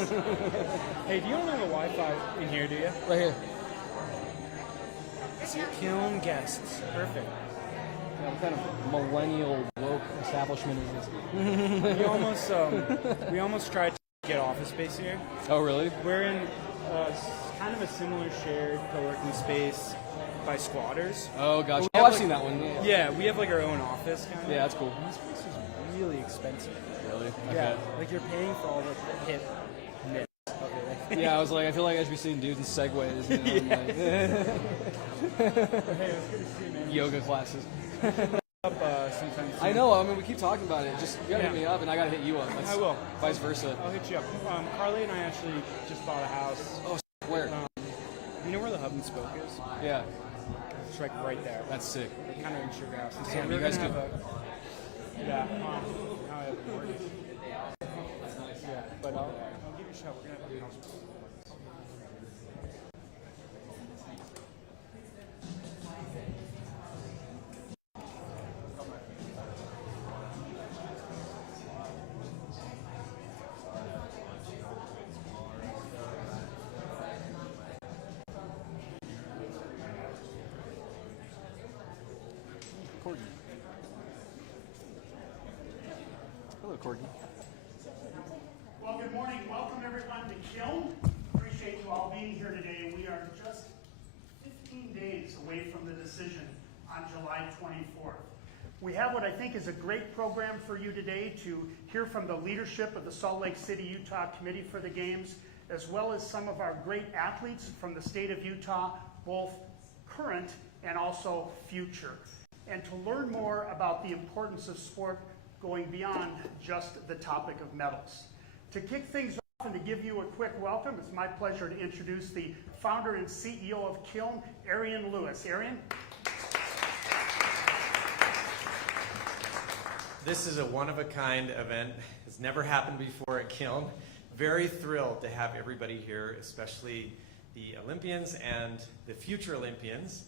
Hey, do you don't know the Wi-Fi in here, do you? Right here. It's your kiln guests. Perfect. Yeah, what kind of millennial woke establishment is this? We almost tried to get office space here. Oh, really? We're in kind of a similar shared co-working space by squatters. Oh, gotcha. We Oh, have, I've seen that one. Yeah. Yeah, we have like our own office kind of. Yeah, that's cool. And this place is really expensive. Really? Okay. Yeah, like you're paying for all the hip-ness of it. Yeah, I was like, I feel like I should be seeing dudes in Segways, you know, Yeah. and like, Hey, it's good to see you, man. yoga classes. Up sometime soon. I know. I mean, we keep talking about it. Just you gotta hit Yeah. me up, and I gotta hit you up. I will. Vice versa. I'll hit you up. Carly and I actually just bought a house. Oh, where? You know where the hub and spoke is? Yeah, It's like right there. that's sick. We're kind of in Sugar House. And so Damn, we're you guys gonna could- have now I have the mortgage. Yeah, but I'll give you a shout. We're gonna have a house. Corgi. Hello, Corgi. Well, good morning. Welcome, everyone, to Kiln. Appreciate you all being here today. We are just 15 days away from the decision on July 24th. We have what I think is a great program for you today to hear from the leadership of the Salt Lake City, Utah Committee for the Games, as well as some of our great athletes from the state of Utah, both current and also future. And to learn more about the importance of sport going beyond just the topic of medals. To kick things off and to give you a quick welcome, it's my pleasure to introduce the founder and CEO of Kiln, Arian Lewis. Arian? This is a one-of-a-kind event. It's never happened before at Kiln. Very thrilled to have everybody here, especially the Olympians and the future Olympians.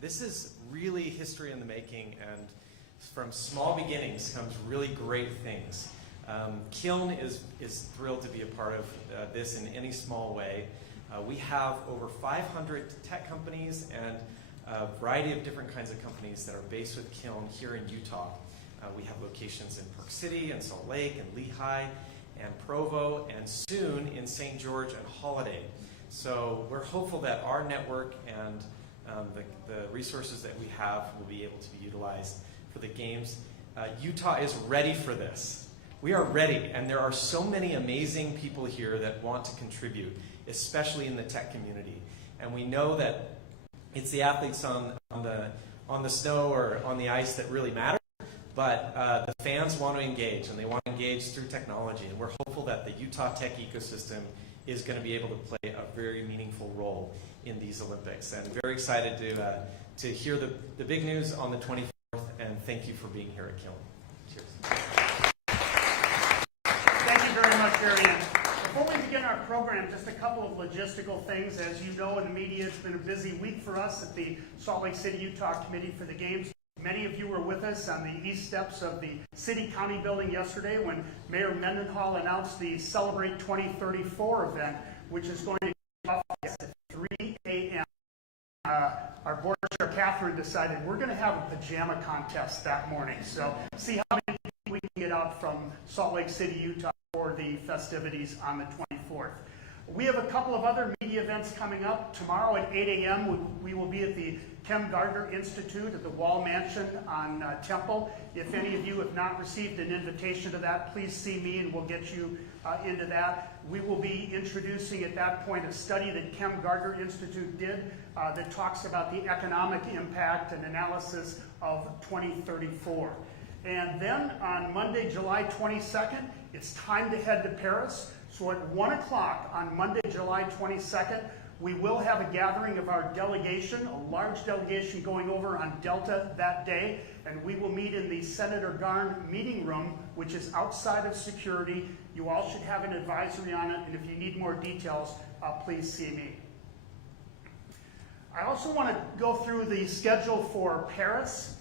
This is really history in the making, and from small beginnings comes really great things. Kiln is thrilled to be a part of this in any small way. We have over 500 tech companies and a variety of different kinds of companies that are based with Kiln here in Utah. We have locations in Park City and Salt Lake and Lehigh and Provo and soon in St. George and Holiday. So we're hopeful that our network and the resources that we have will be able to be utilized for the games. Utah is ready for this. We are ready, and there are so many amazing people here that want to contribute, especially in the tech community. And we know that it's the athletes on the snow or on the ice that really matter, but the fans want to engage, and they want to engage through technology. And we're hopeful that the Utah tech ecosystem is going to be able to play a very meaningful role in these Olympics. And very excited to hear the big news on the 24th, and thank you for being here at Kiln. Cheers. Thank you very much, Arian. Before we begin our program, just a couple of logistical things. As you know, in the media, it's been a busy week for us at the Salt Lake City, Utah Committee for the Games. Many of you were with us on the east steps of the City-County building yesterday when Mayor Mendenhall announced the Celebrate 2034 event, which is going to be off at 3 a.m. Our board chair, Catherine, decided we're going to have a pajama contest that morning. So see how many people we can get out from Salt Lake City, Utah for the festivities on the 24th. We have a couple of other media events coming up. Tomorrow at 8 a.m. we will be at the Kem Gardner Institute at the Wall Mansion on Temple. If any of you have not received an invitation to that, please see me and we'll get you into that. We will be introducing at that point a study that Kem Gardner Institute did that talks about the economic impact and analysis of 2034. And then on Monday, July 22nd, it's time to head to Paris. So at 1 o'clock on Monday, July 22nd, we will have a gathering of our delegation, a large delegation going over on Delta that day, and we will meet in the Senator Garn meeting room, which is outside of security. You all should have an advisory on it, and if you need more details, please see me. I also want to go through the schedule for Paris.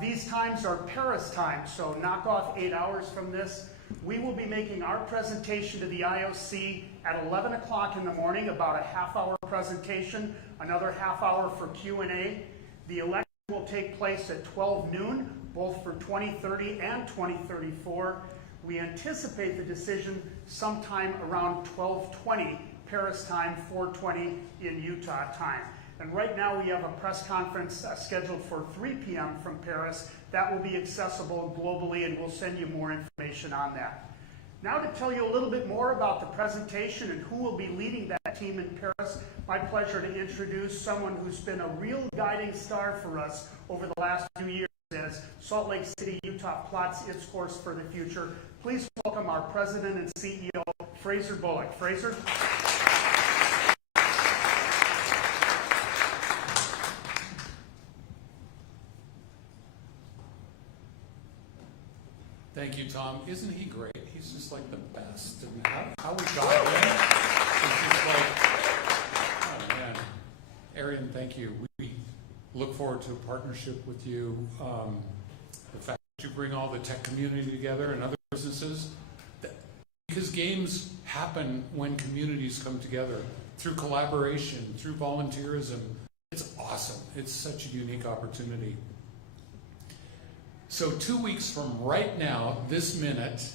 These times are Paris times, so knock off 8 hours from this. We will be making our presentation to the IOC at 11 o'clock in the morning, about a half-hour presentation, another half-hour for Q&A. The election will take place at 12 noon, both for 2030 and 2034. We anticipate the decision sometime around 12:20 Paris time, 4:20 in Utah time. And right now we have a press conference scheduled for 3 p.m. from Paris. That will be accessible globally, and we'll send you more information on that. Now to tell you a little bit more about the presentation and who will be leading that team in Paris, my pleasure to introduce someone who's been a real guiding star for us over the last few years as Salt Lake City, Utah plots its course for the future. Please welcome our President and CEO, Fraser Bullock. Fraser. Thank you, Tom. Isn't he great? He's just like the best. And how we got him is just like, oh man. Arian, thank you. We look forward to a partnership with you. The fact that you bring all the tech community together and other businesses, because games happen when communities come together through collaboration, through volunteerism. It's awesome. It's such a unique opportunity. So 2 weeks from right now, this minute,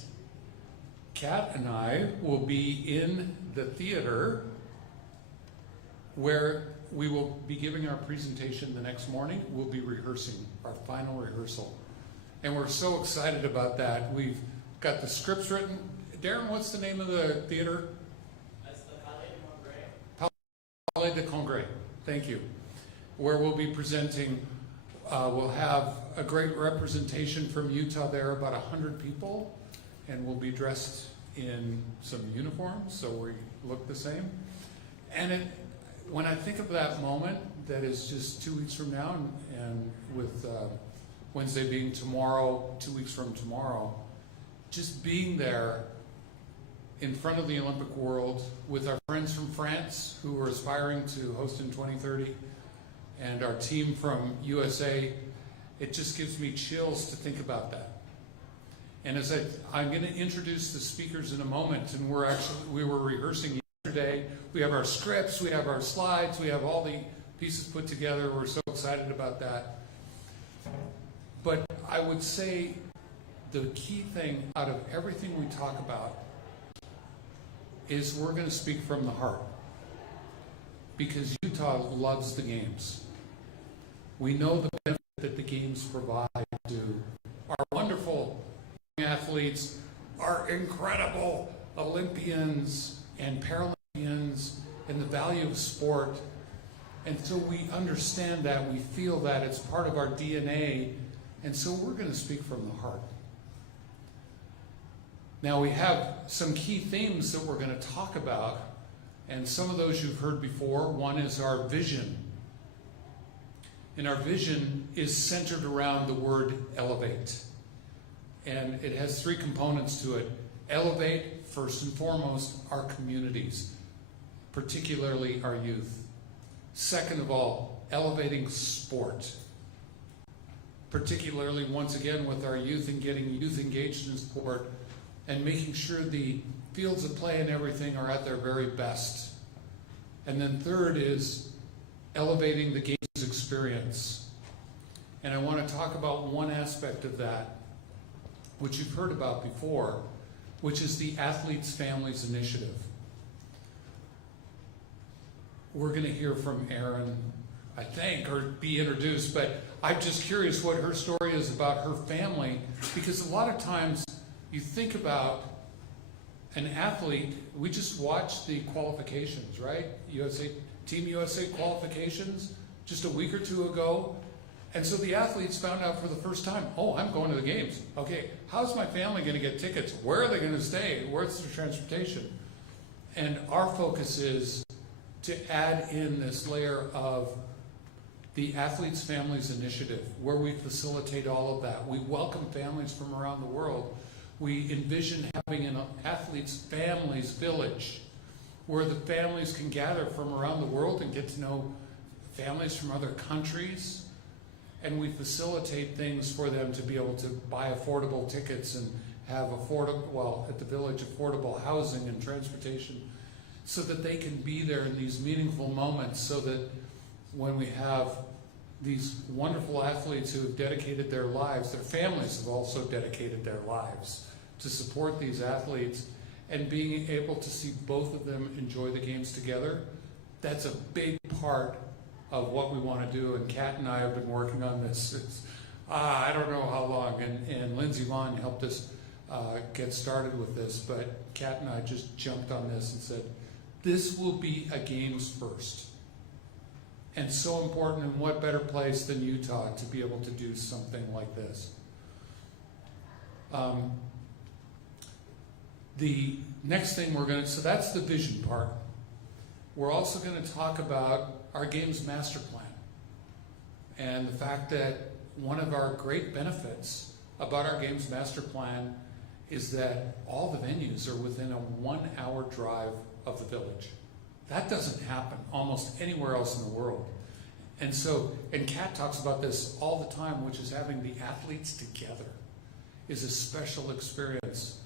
Kat and I will be in the theater where we will be giving our presentation the next morning. We'll be rehearsing our final rehearsal. And we're so excited about that. We've got the scripts written. Darren, what's the name of the theater? That's the Palais de Congrès. Palais de Congrès. Thank you. Where we'll be presenting. We'll have a great representation from Utah there, about 100 people, and we'll be dressed in some uniforms, so we look the same. And when I think of that moment, that is just 2 weeks from now, and with Wednesday being tomorrow, 2 weeks from tomorrow, just being there in front of the Olympic world with our friends from France who are aspiring to host in 2030, and our team from USA, it just gives me chills to think about that. And as I'm going to introduce the speakers in a moment, and we were rehearsing yesterday. We have our scripts, we have our slides, we have all the pieces put together. We're so excited about that. But I would say the key thing out of everything we talk about is we're going to speak from the heart, because Utah loves the games. We know the benefit that the games provide to our wonderful athletes, our incredible Olympians and Paralympians, and the value of sport. And so we understand that, we feel that, it's part of our DNA, and so we're going to speak from the heart. Now we have some key themes that we're going to talk about, and some of those you've heard before. One is our vision. And our vision is centered around the word elevate. And it has 3 components to it. Elevate, first and foremost, our communities, particularly our youth. Second of all, elevating sport, particularly, once again, with our youth and getting youth engaged in sport and making sure the fields of play and everything are at their very best. And then third is elevating the games experience. And I want to talk about one aspect of that, which you've heard about before, which is the Athletes Families Initiative. We're going to hear from Erin, I think, or be introduced, but I'm just curious what her story is about her family, because a lot of times you think about an athlete, we just watch the qualifications, right? Team USA qualifications just a week or two ago. And so the athletes found out for the first time, oh, I'm going to the games. Okay, how's my family going to get tickets? Where are they going to stay? Where's their transportation? And our focus is to add in this layer of the Athletes Families Initiative, where we facilitate all of that. We welcome families from around the world. We envision having an Athletes Families Village, where the families can gather from around the world and get to know families from other countries, and we facilitate things for them to be able to buy affordable tickets and have at the village, affordable housing and transportation, so that they can be there in these meaningful moments, so that when we have these wonderful athletes who have dedicated their lives, their families have also dedicated their lives to support these athletes, and being able to see both of them enjoy the games together, that's a big part of what we want to do. And Kat and I have been working on this. I don't know how long, and Lindsey Vaughn helped us get started with this, but Kat and I just jumped on this and said, this will be a games first. And so important, and what better place than Utah to be able to do something like this. The next thing so that's the vision part. We're also going to talk about our games master plan, and the fact that one of our great benefits about our games master plan is that all the venues are within a 1-hour drive of the village. That doesn't happen almost anywhere else in the world. And so, and Kat talks about this all the time, which is having the athletes together is a special experience.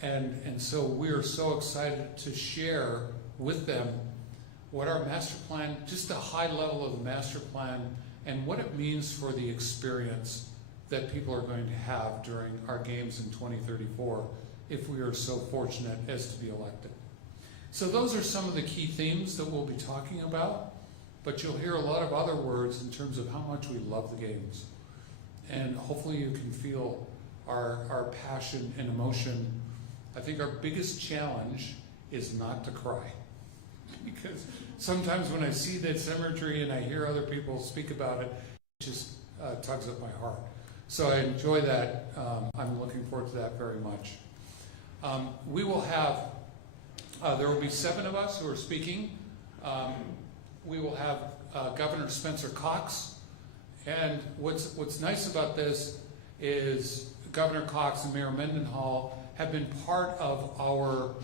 And so we're so excited to share with them what our master plan, just a high level of the master plan, and what it means for the experience that people are going to have during our games in 2034, if we are so fortunate as to be elected. So those are some of the key themes that we'll be talking about, but you'll hear a lot of other words in terms of how much we love the games. And hopefully you can feel our passion and emotion. I think our biggest challenge is not to cry. Because sometimes when I see that imagery and I hear other people speak about it, it just tugs at my heart. So I enjoy that. I'm looking forward to that very much. We will have, there will be 7 of us who are speaking. We will have Governor Spencer Cox. And what's nice about this is Governor Cox and Mayor Mendenhall have been part of our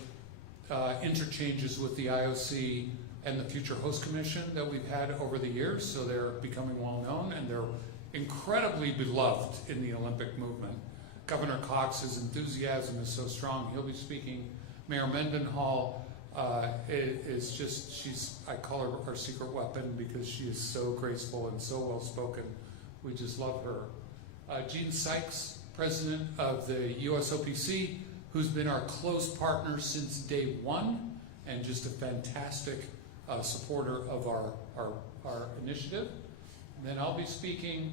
interchanges with the IOC and the Future Host Commission that we've had over the years, so they're becoming well known and they're incredibly beloved in the Olympic movement. Governor Cox's enthusiasm is so strong. He'll be speaking. Mayor Mendenhall is just, I call her our secret weapon because she is so graceful and so well spoken. We just love her. Gene Sykes, president of the USOPC, who's been our close partner since day one and just a fantastic supporter of our initiative. And then I'll be speaking.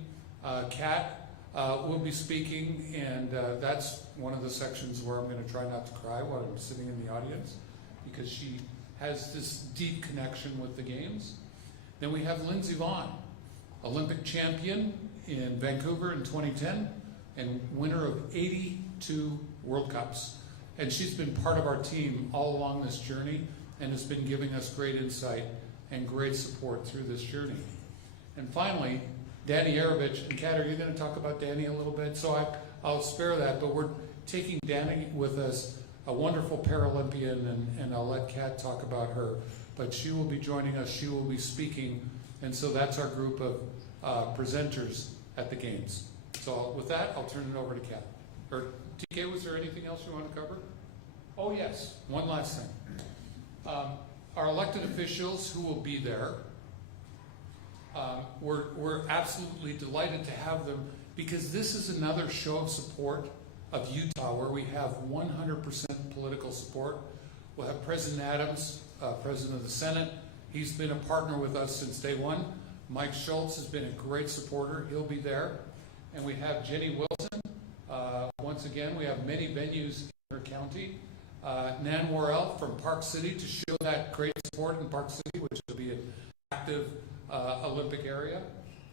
Kat will be speaking, and that's one of the sections where I'm going to try not to cry while I'm sitting in the audience, because she has this deep connection with the games. Then we have Lindsey Vaughn, Olympic champion in Vancouver in 2010 and winner of 82 World Cups. And she's been part of our team all along this journey and has been giving us great insight and great support through this journey. And finally, Danny Arovich. And Kat, are you going to talk about Danny a little bit? So I'll spare that, but we're taking Danny with us, a wonderful Paralympian, and I'll let Kat talk about her. But she will be joining us, she will be speaking, and so that's our group of presenters at the Games. So with that, I'll turn it over to Kat. Or TK, was there anything else you want to cover? Oh yes, one last thing. Our elected officials who will be there, we're absolutely delighted to have them, because this is another show of support of Utah where we have 100% political support. We'll have President Adams, President of the Senate. He's been a partner with us since day one. Mike Schultz has been a great supporter. He'll be there. And we have Jenny Wilson. Once again, we have many venues in her county. Nan Worrell from Park City to show that great support in Park City, which will be an active Olympic area.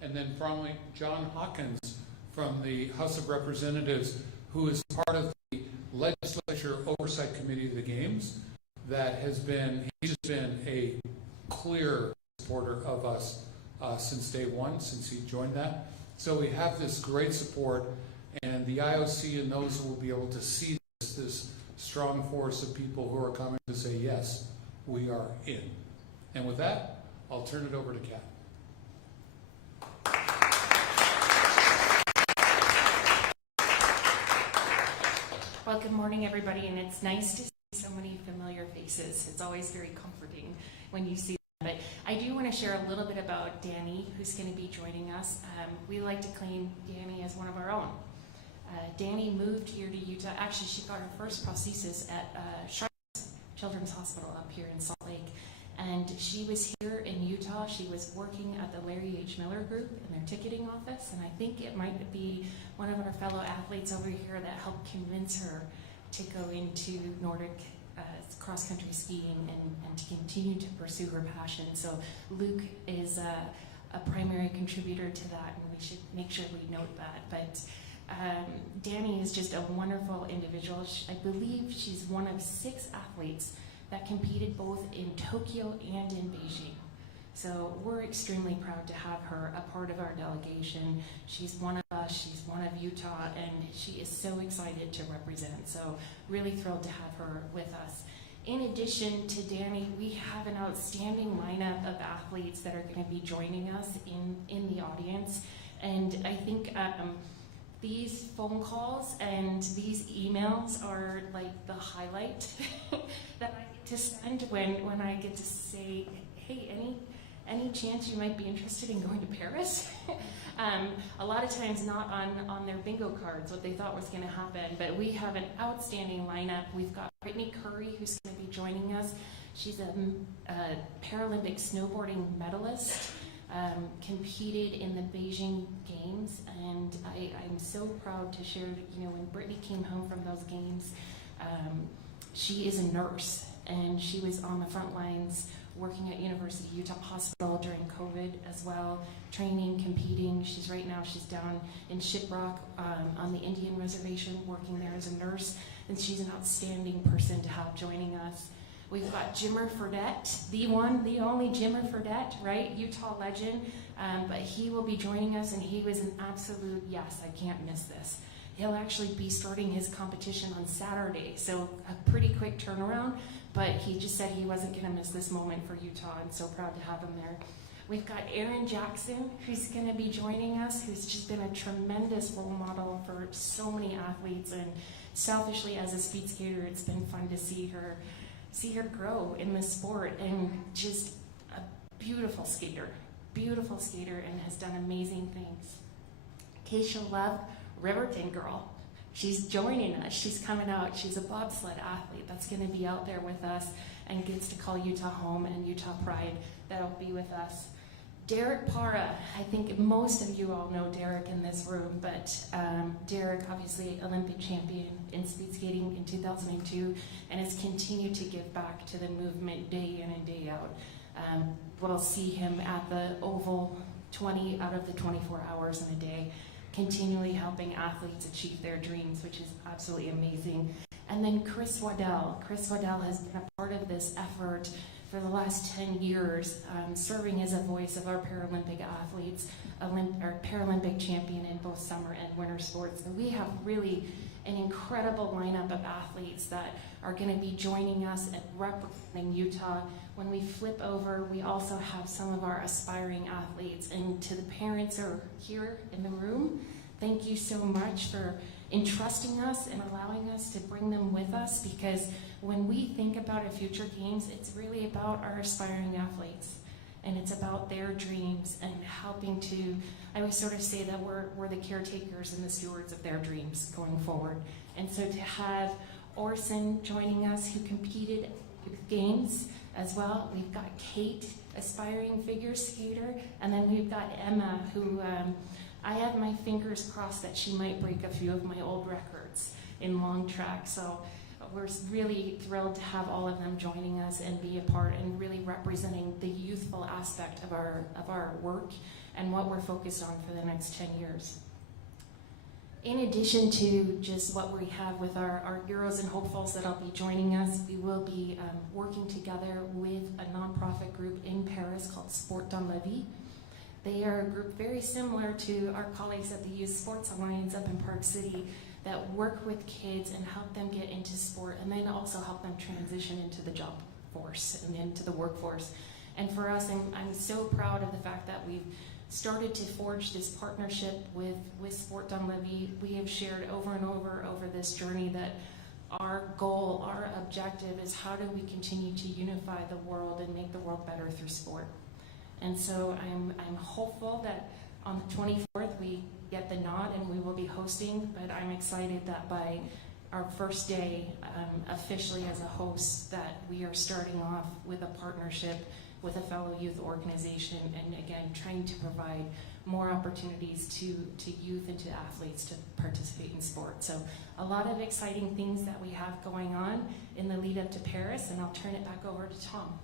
And then finally, John Hawkins from the House of Representatives, who is part of the Legislature Oversight Committee of the Games, he's just been a clear supporter of us since day one, since he joined that. So we have this great support, and the IOC and those who will be able to see this strong force of people who are coming to say, yes, we are in. And with that, I'll turn it over to Kat. Well, good morning, everybody, and it's nice to see so many familiar faces. It's always very comforting when you see them. But I do want to share a little bit about Danny, who's going to be joining us. We like to claim Danny as one of our own. Danny moved here to Utah. Actually, she got her first prosthesis at Children's Hospital up here in Salt Lake. And she was here in Utah. She was working at the Larry H. Miller Group in their ticketing office. And I think it might be one of our fellow athletes over here that helped convince her to go into Nordic cross-country skiing and to continue to pursue her passion. So Luke is a primary contributor to that, and we should make sure we note that. But Danny is just a wonderful individual. I believe she's one of 6 athletes that competed both in Tokyo and in Beijing. So we're extremely proud to have her a part of our delegation. She's one of us, she's one of Utah, and she is so excited to represent. So really thrilled to have her with us. In addition to Danny, we have an outstanding lineup of athletes that are going to be joining us in the audience. And I think these phone calls and these emails are like the highlight that I get to spend when I get to say, hey, any chance you might be interested in going to Paris? A lot of times not on their bingo cards what they thought was going to happen, but we have an outstanding lineup. We've got Brittany Curry, who's going to be joining us. She's a Paralympic snowboarding medalist. Competed in the Beijing Games, and I'm so proud to share, when Brittany came home from those games, she is a nurse, and she was on the front lines working at University of Utah Hospital during COVID as well, training, competing. She's down in Shiprock on the Indian reservation, working there as a nurse, and she's an outstanding person to have joining us. We've got Jimmer Fredette, the one, the only Jimmer Fredette, right? Utah legend. But he will be joining us, and he was an absolute yes, I can't miss this. He'll actually be starting his competition on Saturday, so a pretty quick turnaround, but he just said he wasn't going to miss this moment for Utah, and so proud to have him there. We've got Erin Jackson, who's going to be joining us, who's just been a tremendous role model for so many athletes, and selfishly as a speed skater, it's been fun to see her grow in the sport, and just a beautiful skater, and has done amazing things. Keisha Love, Riverton girl, she's joining us. She's coming out. She's a bobsled athlete that's going to be out there with us and gets to call Utah home, and Utah pride that'll be with us. Derek Para, I think most of you all know Derek in this room, but Derek, obviously Olympic champion in speed skating in 2002, and has continued to give back to the movement day in and day out. We'll see him at the Oval 20 out of the 24 hours in a day, continually helping athletes achieve their dreams, which is absolutely amazing. And then Chris Waddell. Chris Waddell has been a part of this effort for the last 10 years, serving as a voice of our Paralympic athletes, our Paralympic champion in both summer and winter sports. And we have really an incredible lineup of athletes that are going to be joining us and representing Utah. When we flip over, we also have some of our aspiring athletes. And to the parents who are here in the room, thank you so much for entrusting us and allowing us to bring them with us, because when we think about a future games, it's really about our aspiring athletes, and it's about their dreams and helping to, I always sort of say that we're the caretakers and the stewards of their dreams going forward. And so to have Orson joining us, who competed at games as well. We've got Kate, aspiring figure skater, and then we've got Emma, who I have my fingers crossed that she might break a few of my old records in long track. So we're really thrilled to have all of them joining us and be a part and really representing the youthful aspect of our work and what we're focused on for the next 10 years. In addition to just what we have with our heroes and hopefuls that'll be joining us, we will be working together with a nonprofit group in Paris called Sport dans la Vie. They are a group very similar to our colleagues at the Youth Sports Alliance up in Park City that work with kids and help them get into sport, and then also help them transition into the job force and into the workforce. And for us, I'm so proud of the fact that we've started to forge this partnership with Sport dans la Vie. We have shared over and over this journey that our goal, our objective is how do we continue to unify the world and make the world better through sport. And so I'm hopeful that on the 24th we get the nod and we will be hosting, but I'm excited that by our first day officially as a host that we are starting off with a partnership with a fellow youth organization, and again trying to provide more opportunities to youth and to athletes to participate in sport. So a lot of exciting things that we have going on in the lead up to Paris, and I'll turn it back over to Tom.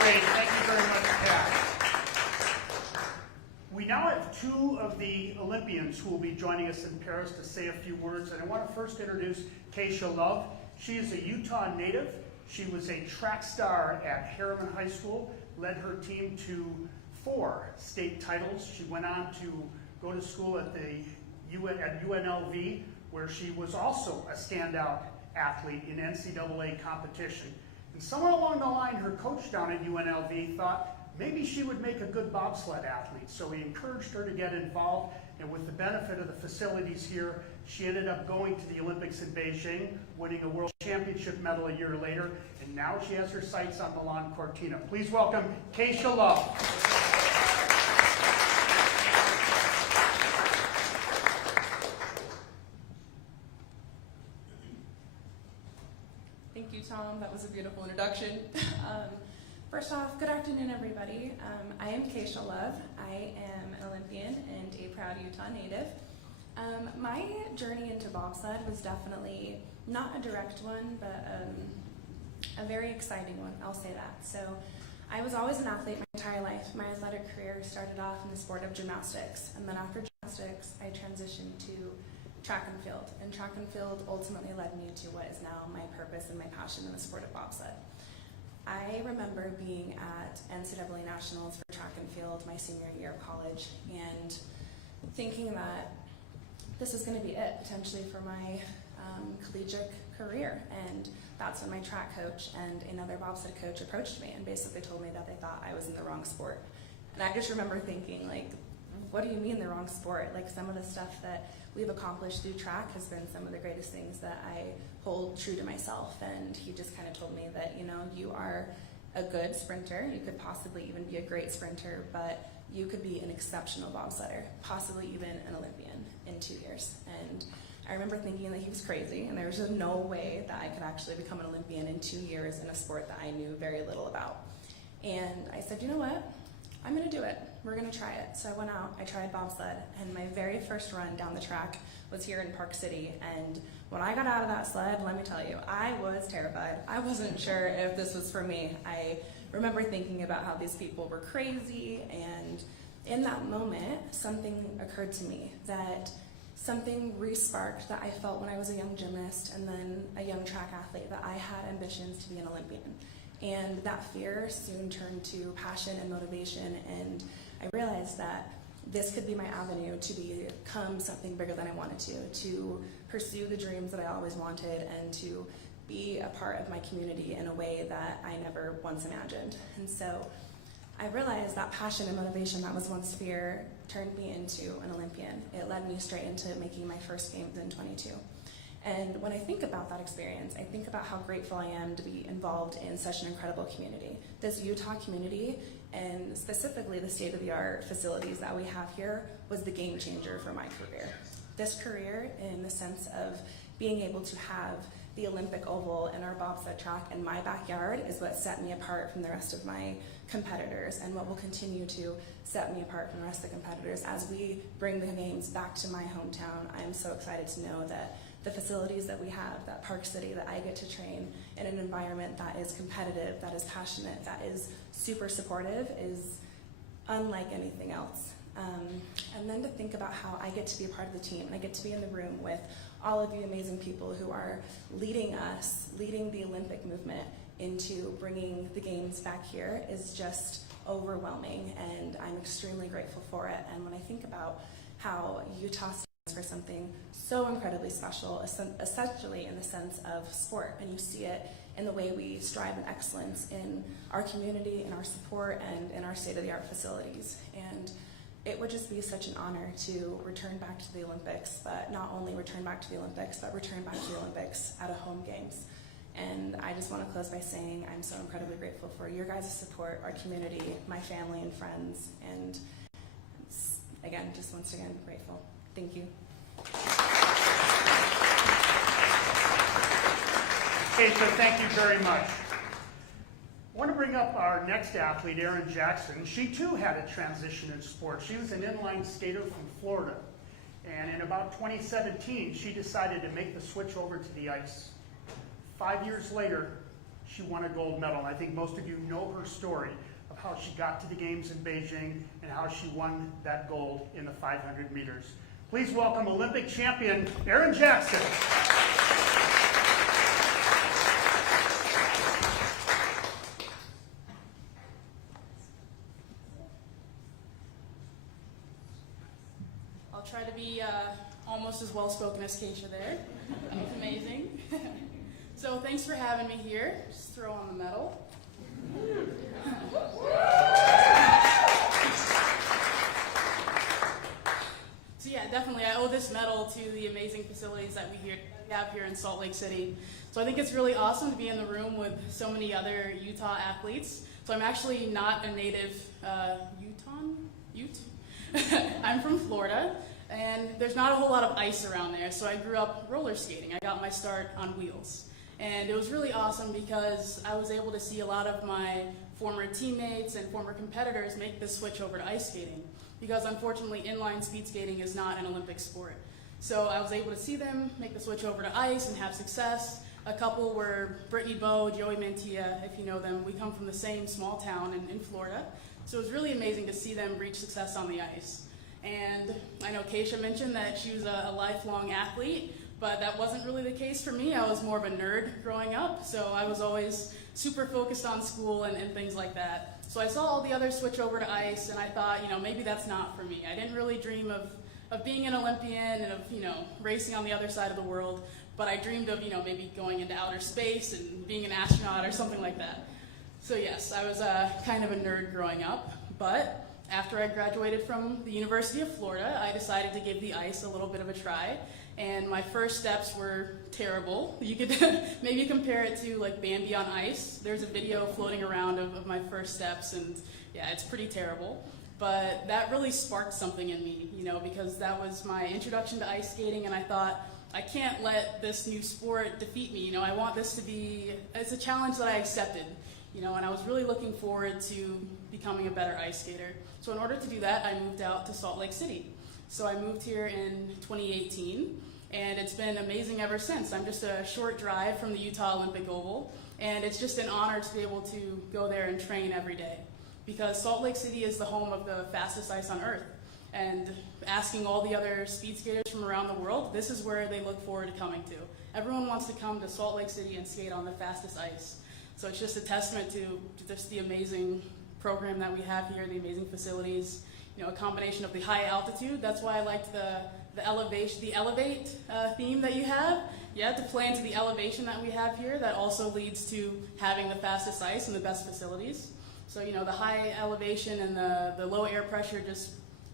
Great, thank you very much, Pat. We now have two of the Olympians who will be joining us in Paris to say a few words, and I want to first introduce Keisha Love. She is a Utah native. She was a track star at Harriman High School, led her team to 4 state titles. She went on to go to school at UNLV, where she was also a standout athlete in NCAA competition. And somewhere along the line, her coach down at UNLV thought maybe she would make a good bobsled athlete. So he encouraged her to get involved, and with the benefit of the facilities here, she ended up going to the Olympics in Beijing, winning a world championship medal a year later, and now she has her sights on Milan Cortina. Please welcome Keisha Love. Thank you, Tom. That was a beautiful introduction. First off, good afternoon, everybody. I am Keisha Love. I am an Olympian and a proud Utah native. My journey into bobsled was definitely not a direct one, but a very exciting one, I'll say that. So I was always an athlete my entire life. My athletic career started off in the sport of gymnastics, and then after gymnastics, I transitioned to track and field. And track and field ultimately led me to what is now my purpose and my passion in the sport of bobsled. I remember being at NCAA Nationals for track and field my senior year of college and thinking that this was going to be it potentially for my collegiate career. And that's when my track coach and another bobsled coach approached me and basically told me that they thought I was in the wrong sport. And I just remember thinking, like, what do you mean the wrong sport? Like, some of the stuff that we've accomplished through track has been some of the greatest things that I hold true to myself. And he just kind of told me that, you know, you are a good sprinter. You could possibly even be a great sprinter, but you could be an exceptional bobsledder, possibly even an Olympian in 2 years. And I remember thinking that he was crazy, and there was just no way that I could actually become an Olympian in 2 years in a sport that I knew very little about. And I said, you know what? I'm gonna do it. We're gonna try it. So I went out, I tried bobsled, and my very first run down the track was here in Park City. And when I got out of that sled, let me tell you, I was terrified. I wasn't sure if this was for me. I remember thinking about how these people were crazy, and in that moment, something occurred to me, that something re-sparked that I felt when I was a young gymnast and then a young track athlete, that I had ambitions to be an Olympian. And that fear soon turned to passion and motivation, and I realized that this could be my avenue to become something bigger than I wanted to pursue the dreams that I always wanted, and to be a part of my community in a way that I never once imagined. And so I realized that passion and motivation that was once fear turned me into an Olympian. It led me straight into making my first games in 22. And when I think about that experience, I think about how grateful I am to be involved in such an incredible community. This Utah community, and specifically the state-of-the-art facilities that we have here, was the game changer for my career. This career, in the sense of being able to have the Olympic oval in our bobsled track in my backyard, is what set me apart from the rest of my competitors, and what will continue to set me apart from the rest of the competitors as we bring the games back to my hometown. I'm so excited to know that the facilities that we have, that Park City, that I get to train in an environment that is competitive, that is passionate, that is super supportive, is unlike anything else. And then to think about how I get to be a part of the team, and I get to be in the room with all of you amazing people who are leading us, leading the Olympic movement into bringing the games back here, is just overwhelming, and I'm extremely grateful for it. And when I think about how Utah stands for something so incredibly special, essentially in the sense of sport, and you see it in the way we strive in excellence in our community, in our support, and in our state-of-the-art facilities. And it would just be such an honor to return back to the Olympics, but not only return back to the Olympics, but return back to the Olympics at a home games. And I just want to close by saying I'm so incredibly grateful for your guys' support, our community, my family and friends, and again, just once again, grateful. Thank you. Keisha, thank you very much. I want to bring up our next athlete, Erin Jackson. She too had a transition in sports. She was an inline skater from Florida. And in about 2017, she decided to make the switch over to the ice. 5 years later, she won a gold medal. And I think most of you know her story of how she got to the games in Beijing and how she won that gold in the 500 meters. Please welcome Olympic champion Erin Jackson. I'll try to be almost as well-spoken as Keisha there. That was amazing. So thanks for having me here. Just throw on the medal. So yeah, definitely I owe this medal to the amazing facilities that we have here in Salt Lake City. So I think it's really awesome to be in the room with so many other Utah athletes. So I'm actually not a native Ute. I'm from Florida, and there's not a whole lot of ice around there, so I grew up roller skating. I got my start on wheels. And it was really awesome because I was able to see a lot of my former teammates and former competitors make the switch over to ice skating, because unfortunately inline speed skating is not an Olympic sport. So I was able to see them make the switch over to ice and have success. A couple were Brittany Bowe, Joey Mantilla, if you know them. We come from the same small town in Florida. So it was really amazing to see them reach success on the ice. And I know Keisha mentioned that she was a lifelong athlete, but that wasn't really the case for me. I was more of a nerd growing up, so I was always super focused on school and things like that. So I saw all the others switch over to ice, and I thought, maybe that's not for me. I didn't really dream of being an Olympian and of, racing on the other side of the world, but I dreamed of, maybe going into outer space and being an astronaut or something like that. So yes, I was kind of a nerd growing up, but after I graduated from the University of Florida, I decided to give the ice a little bit of a try, and my first steps were terrible. You could maybe compare it to like Bambi on ice. There's a video floating around of my first steps, and yeah, it's pretty terrible. But that really sparked something in me, because that was my introduction to ice skating, and I thought, I can't let this new sport defeat me. I want this to be, it's a challenge that I accepted. And I was really looking forward to becoming a better ice skater. So in order to do that, I moved out to Salt Lake City. So I moved here in 2018, and it's been amazing ever since. I'm just a short drive from the Utah Olympic Oval, and it's just an honor to be able to go there and train every day. Because Salt Lake City is the home of the fastest ice on earth. And asking all the other speed skaters from around the world, this is where they look forward to coming to. Everyone wants to come to Salt Lake City and skate on the fastest ice. So it's just a testament to just the amazing program that we have here, the amazing facilities, a combination of the high altitude. That's why I liked the elevate theme that you have. Yeah, to play into the elevation that we have here, that also leads to having the fastest ice and the best facilities. So, the high elevation and the low air pressure,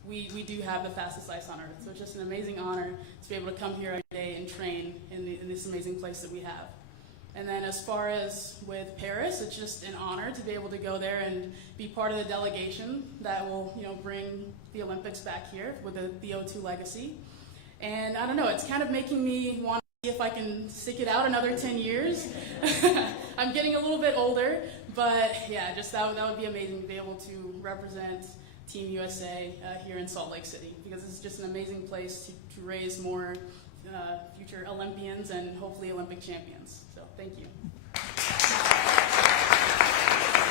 we do have the fastest ice on earth. So it's just an amazing honor to be able to come here every day and train in this amazing place that we have. And then as far as with Paris, it's just an honor to be able to go there and be part of the delegation that will, bring the Olympics back here with the O2 legacy. And I don't know, it's kind of making me want to see if I can stick it out another 10 years. I'm getting a little bit older, but yeah, just that would be amazing to be able to represent Team USA here in Salt Lake City, because it's just an amazing place to raise more future Olympians and hopefully Olympic champions. So thank you.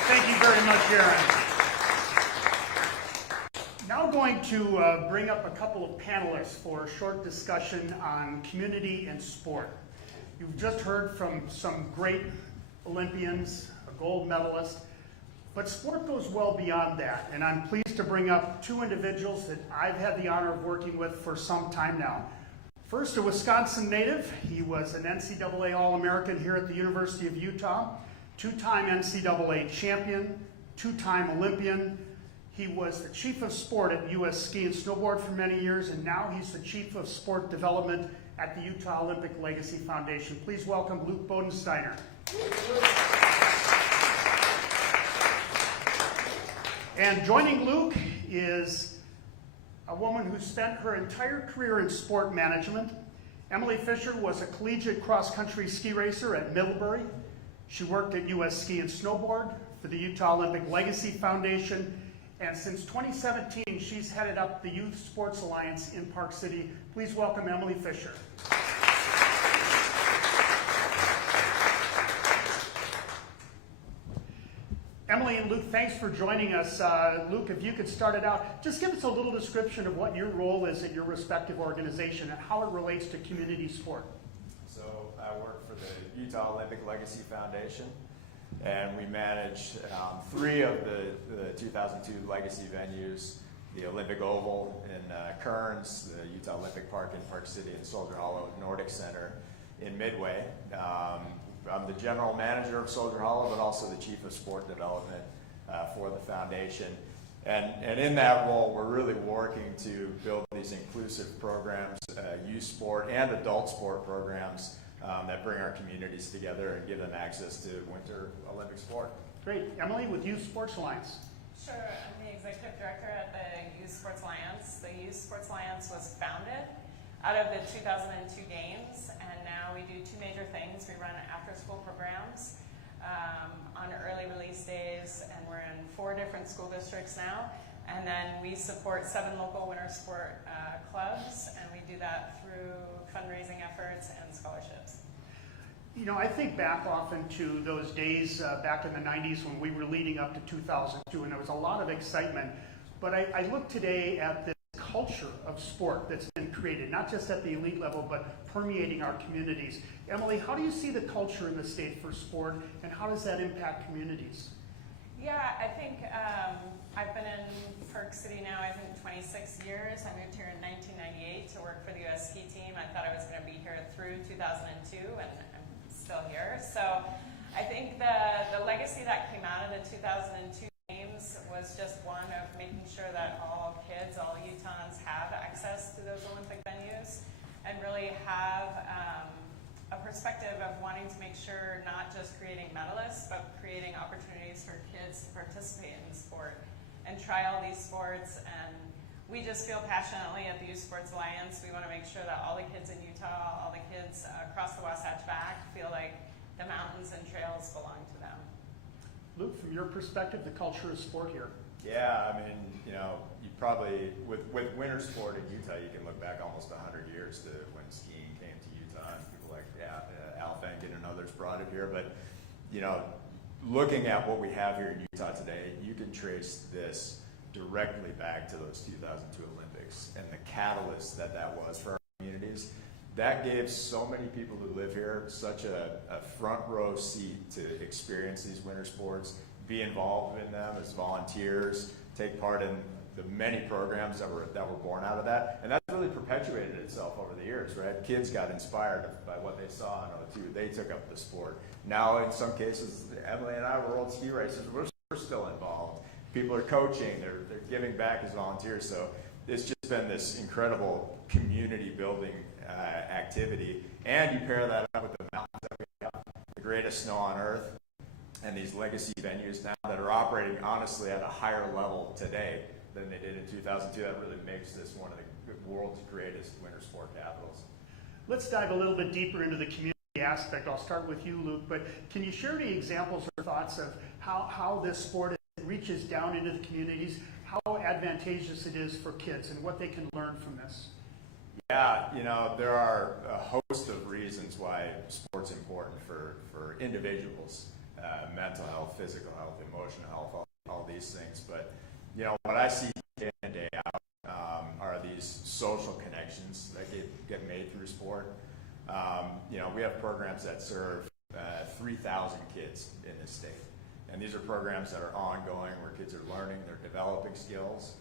Thank you very much, Erin. Now going to bring up a couple of panelists for a short discussion on community and sport. You've just heard from some great Olympians, a gold medalist, but sport goes well beyond that, and I'm pleased to bring up two individuals that I've had the honor of working with for some time now. First, a Wisconsin native. He was an NCAA All-American here at the University of Utah, two-time NCAA champion, two-time Olympian. He was the chief of sport at U.S. Ski and Snowboard for many years, and now he's the chief of sport development at the Utah Olympic Legacy Foundation. Please welcome Luke Bodensteiner. And joining Luke is a woman who spent her entire career in sport management. Emily Fisher was a collegiate cross-country ski racer at Middlebury. She worked at U.S. Ski and Snowboard for the Utah Olympic Legacy Foundation, and since 2017, she's headed up the Youth Sports Alliance in Park City. Please welcome Emily Fisher. Emily and Luke, thanks for joining us. Luke, if you could start it out, just give us a little description of what your role is at your respective organization and how it relates to community sport. So I work for the Utah Olympic Legacy Foundation, and we manage 3 of the 2002 legacy venues: the Olympic Oval in Kearns, the Utah Olympic Park in Park City, and Soldier Hollow Nordic Center in Midway. I'm the general manager of Soldier Hollow, but also the chief of sport development for the foundation. And in that role, we're really working to build these inclusive programs, youth sport and adult sport programs that bring our communities together and give them access to Winter Olympic sport. Great. Emily, with Youth Sports Alliance. Sure, I'm the executive director at the Youth Sports Alliance. The Youth Sports Alliance was founded out of the 2002 games, and now we do 2 major things. We run after-school programs on early release days, and we're in 4 different school districts now. And then we support 7 local winter sport clubs, and we do that through fundraising efforts and scholarships. You know, I think back often to those days back in the 90s when we were leading up to 2002, and there was a lot of excitement. But I look today at this culture of sport that's been created, not just at the elite level, but permeating our communities. Emily, how do you see the culture in the state for sport, and how does that impact communities? Yeah, I think I've been in Park City now, I think 26 years. I moved here in 1998 to work for the U.S. ski team. I thought I was going to be here through 2002, and I'm still here. So I think the legacy that came out of the 2002 games was just one of making sure that all kids, all Utahns have access to those Olympic venues and really have a perspective of wanting to make sure not just creating medalists, but creating opportunities for kids to participate in sport and try all these sports. And we just feel passionately at the Youth Sports Alliance. We want to make sure that all the kids in Utah, all the kids across the Wasatch Back feel like the mountains and trails belong to them. Luke, from your perspective, the culture of sport here. Yeah, I mean, you know, you probably, with winter sport in Utah, you can look back almost 100 years to when skiing came to Utah, and people like Al Fenken and others brought it here. But, you know, looking at what we have here in Utah today, you can trace this directly back to those 2002 Olympics and the catalyst that was for our communities. That gave so many people who live here such a front row seat to experience these winter sports, be involved in them as volunteers, take part in the many programs that were born out of that. And that's really perpetuated itself over the years, right? Kids got inspired by what they saw in 02. They took up the sport. Now, in some cases, Emily and I were old ski racers. We're still involved. People are coaching. They're giving back as volunteers. So it's just been this incredible community building activity. And you pair that up with the mountains that we have, the greatest snow on earth, and these legacy venues now that are operating honestly at a higher level today than they did in 2002. That really makes this one of the world's greatest winter sport capitals. Let's dive a little bit deeper into the community aspect. I'll start with you, Luke, but can you share any examples or thoughts of how this sport reaches down into the communities, how advantageous it is for kids, and what they can learn from this? Yeah, you know, there are a host of reasons why sport's important for individuals, mental health, physical health, emotional health, all these things. But, you know, what I see day in and day out are these social connections that get made through sport. You know, we have programs that serve 3,000 kids in this state. And these are programs that are ongoing, where kids are learning, they're developing skills.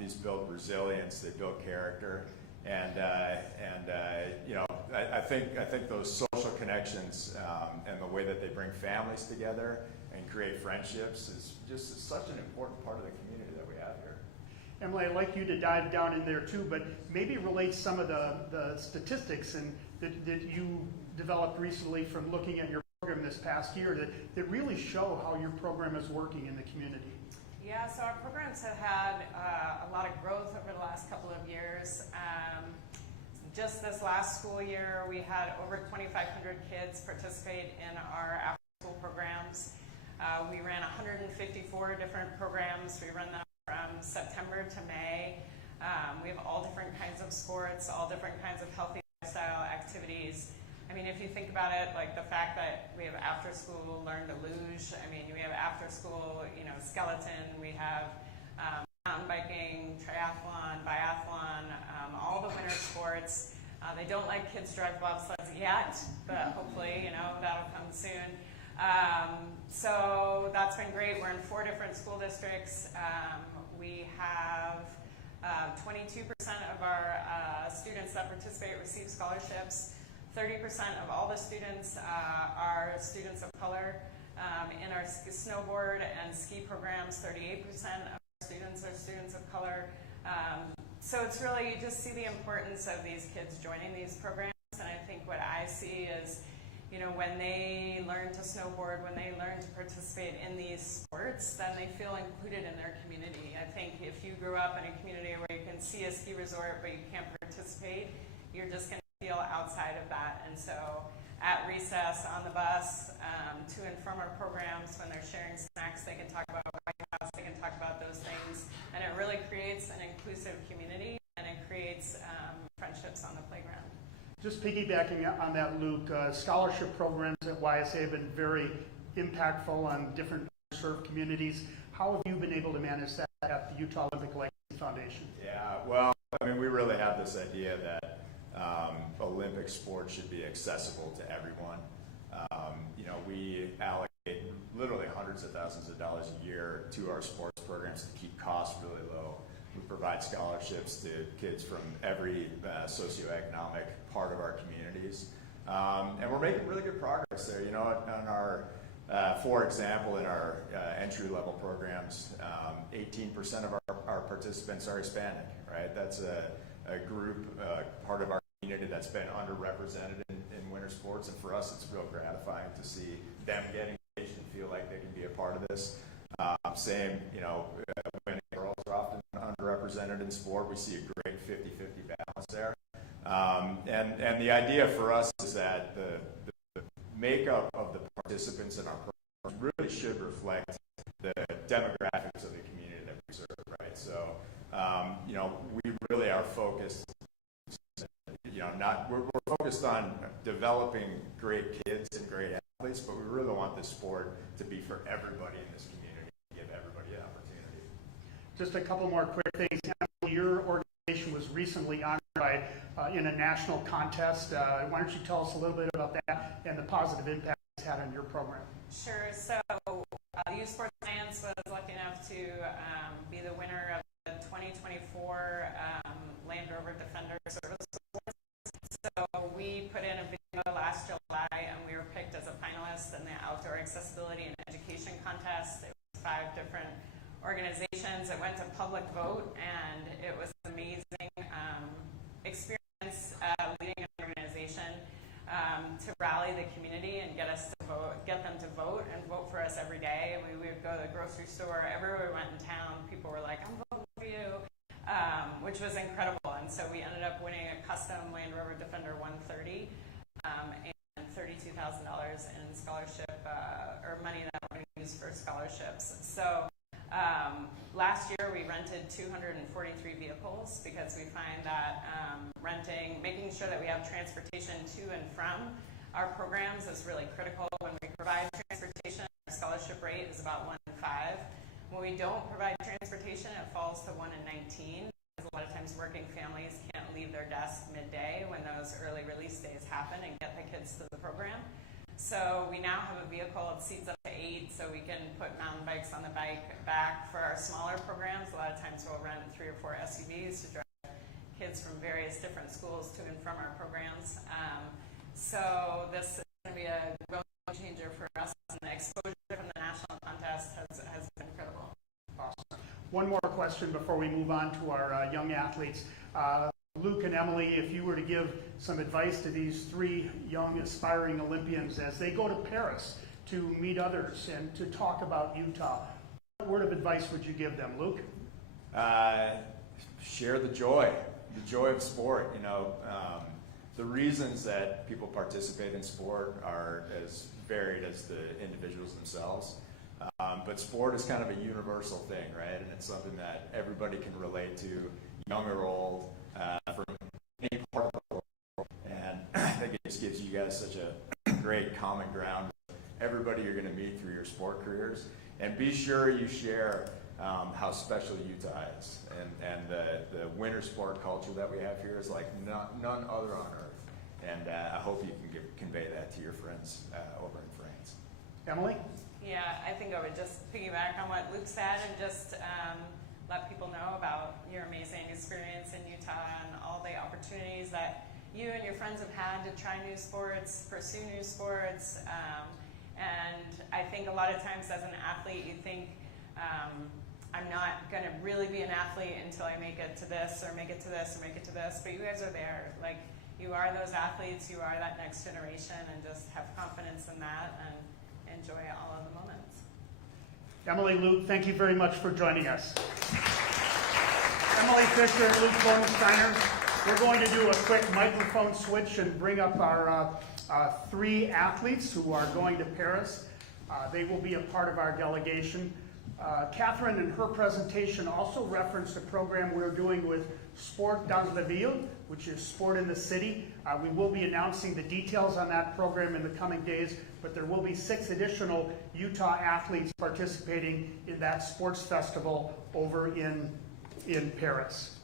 These build resilience, they build character. And you know, I think those social connections and the way that they bring families together and create friendships is just such an important part of the community that we Emily, I'd like you to dive down in there too, but maybe relate some of the statistics and that you developed recently from looking at your program this past year that really show how your program is working in the community. Yeah, so our programs have had a lot of growth over the last couple of years. Just this last school year, we had over 2,500 kids participate in our after-school programs. We ran 154 different programs. We run them from September to May. We have all different kinds of sports, all different kinds of healthy lifestyle activities. I mean, if you think about it, like the fact that we have after school learn to luge, I mean, we have after school, you know, skeleton, we have mountain biking, triathlon, biathlon, all the winter sports. They don't let kids drive bobsleds yet, but hopefully, you know, that'll come soon. So that's been great. We're in 4 different school districts. We have 22% of our students that participate receive scholarships. 30% of all the students are students of color. In our snowboard and ski programs, 38% of our students are students of color. So it's really, you just see the importance of these kids joining these programs. And I think what I see is, you know, when they learn to snowboard, when they learn to participate in these sports, then they feel included in their community. I think if you grew up in a community where you can see a ski resort but you can't participate, you're just going to feel outside of that. And so at recess, on the bus, to and from our programs, when they're sharing snacks, they can talk about White House, they can talk about those things. And it really creates an inclusive community, and it creates friendships on the playground. Just piggybacking on that, Luke, scholarship programs at YSA have been very impactful on different underserved communities. How have you been able to manage that at the Utah Olympic Legacy Foundation? Yeah, well, I mean, we really have this idea that Olympic sports should be accessible to everyone. You know, we allocate literally hundreds of thousands of dollars a year to our sports programs to keep costs really low. We provide scholarships to kids from every socioeconomic part of our communities. And we're making really good progress there. You know, on our, for example, in our entry-level programs, 18% of our participants are Hispanic, right? That's a group, part of our community that's been underrepresented in winter sports, and for us it's real gratifying to see them get engaged and feel like they can be a part of this. Same, you know, women and girls are often underrepresented in sport. We see a great 50-50 balance there. And the idea for us is that the makeup of the participants in our program really should reflect the demographics of the community that we serve, right? So, you know, we really are focused, you know, we're focused on developing great kids and great athletes, but we really want this sport to be for everybody in this community, to give everybody an opportunity. Just a couple more quick things. Your organization was recently honored by, in a national contest. Why don't you tell us a little bit about that and the positive impact it's had on your program? Sure. So Youth Sports Science was lucky enough to be the winner of the 2024 Land Rover Defender Service Awards. So we put in a video last July, and we were picked as a finalist in the Outdoor Accessibility and Education Contest. It was 5 different organizations. It went to public vote, and it was an amazing experience leading an organization to rally the community and get them to vote and vote for us every day. We would go to the grocery store, everywhere we went in town, people were like, I'm voting for you, which was incredible. And so we ended up winning a custom Land Rover Defender 130 and $32,000 in scholarship or money that we use for scholarships. So last year we rented 243 vehicles because we find that making sure that we have transportation to and from our programs is really critical. When we provide transportation, our scholarship rate is about 1 in 5. When we don't provide transportation, it falls to 1 in 19. Because a lot of times working families can't leave their desk midday when those early release days happen and get the kids to the program. So we now have a vehicle that seats up to 8, so we can put mountain bikes on the back for our smaller programs. A lot of times we'll rent 3 or 4 SUVs to drive kids from various different schools to and from our programs. So this is going to be a game changer for us, and the exposure from the national contest has been incredible. Awesome. One more question before we move on to our young athletes. Luke and Emily, if you were to give some advice to these 3 young aspiring Olympians as they go to Paris to meet others and to talk about Utah, what word of advice would you give them, Luke? Share the joy of sport. You know, the reasons that people participate in sport are as varied as the individuals themselves. But sport is kind of a universal thing, right? And it's something that everybody can relate to, young or old, from any part of the world. And I think it just gives you guys such a great common ground with everybody you're going to meet through your sport careers. And be sure you share how special Utah is. And the winter sport culture that we have here is like none other on earth. And I hope you can convey that to your friends over in France. Emily? Yeah, I think I would just piggyback on what Luke said and just let people know about your amazing experience in Utah and all the opportunities that you and your friends have had to try new sports, pursue new sports. And I think a lot of times as an athlete, you think, I'm not going to really be an athlete until I make it to this or make it to this or make it to this. But you guys are there. Like, you are those athletes. You are that next generation, and just have confidence in that and enjoy all of the moments. Emily, Luke, thank you very much for joining us. Emily Fisher and Luke Bornsteiner, we're going to do a quick microphone switch and bring up our 3 athletes who are going to Paris. They will be a part of our delegation. Catherine, in her presentation, also referenced a program we're doing with Sport dans la Ville, which is sport in the city. We will be announcing the details on that program in the coming days, but there will be 6 additional Utah athletes participating in that sports festival over in Paris.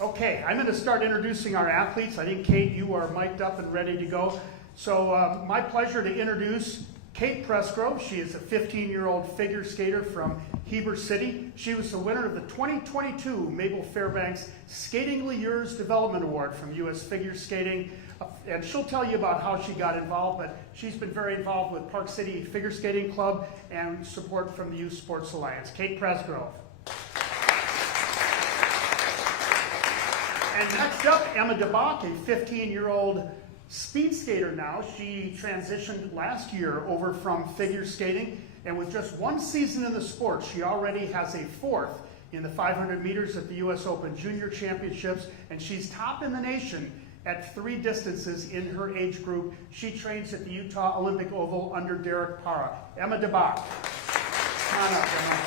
Okay, I'm going to start introducing our athletes. I think, Kate, you are mic'd up and ready to go. So my pleasure to introduce Kate Presgrove. She is a 15-year-old figure skater from Heber City. She was the winner of the 2022 Mabel Fairbanks Skatingly Yours Development Award from U.S. Figure Skating. And she'll tell you about how she got involved, but she's been very involved with Park City Figure Skating Club and support from the Youth Sports Alliance. Kate Presgrove. And next up, Emma DeBach, a 15-year-old speed skater now. She transitioned last year over from figure skating, and with just 1 season in the sport, she already has a 4th in the 500 meters at the U.S. Open Junior Championships, and she's top in the nation at 3 distances in her age group. She trains at the Utah Olympic Oval under Derek Parra. Emma DeBach. Come on up, Emma.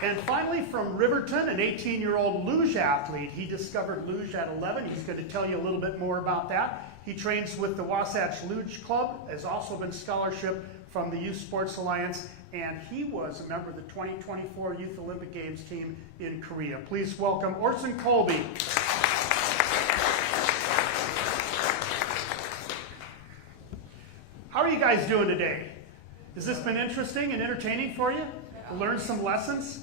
And finally, from Riverton, an 18-year-old luge athlete. He discovered luge at 11. He's going to tell you a little bit more about that. He trains with the Wasatch Luge Club, has also been scholarship from the Youth Sports Alliance, and he was a member of the 2024 Youth Olympic Games team in Korea. Please welcome Orson Colby. How are you guys doing today? Has this been interesting and entertaining for you? Learn some lessons?